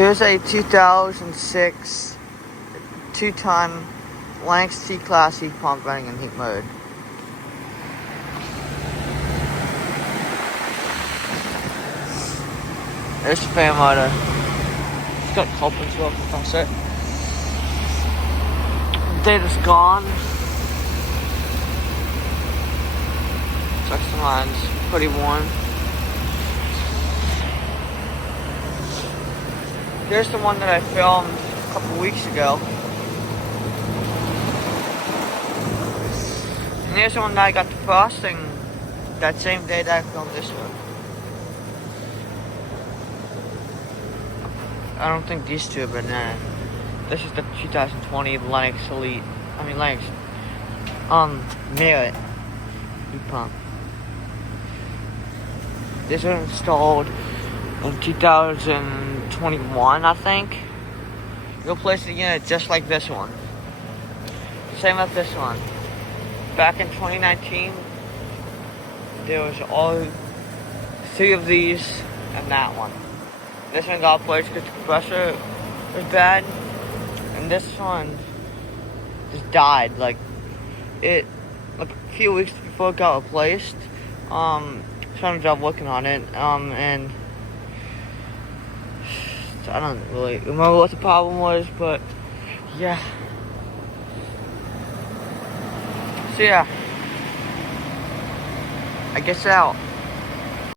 Here's a 2006 2-ton Lennox T-Class heat pump running in heat mode. There's the fan motor. It's got culprits well compressor. Data's gone. Section line's pretty worn. Here's the one that I filmed a couple weeks ago. And here's the one that I got the frosting that same day that I filmed this one. I don't think these two have been there. This is the 2020 Lennox Elite. Lennox. Merit heat pump. This was installed in 2021, I think. You'll place the unit just like this one. Same with this one. Back in 2019, there was all 3 of these and that one. This one got placed because the compressor was bad, and this one just died. Like a few weeks before it got replaced. Found a job working on it, and I don't really remember what the problem was, but yeah. So yeah, I guess out.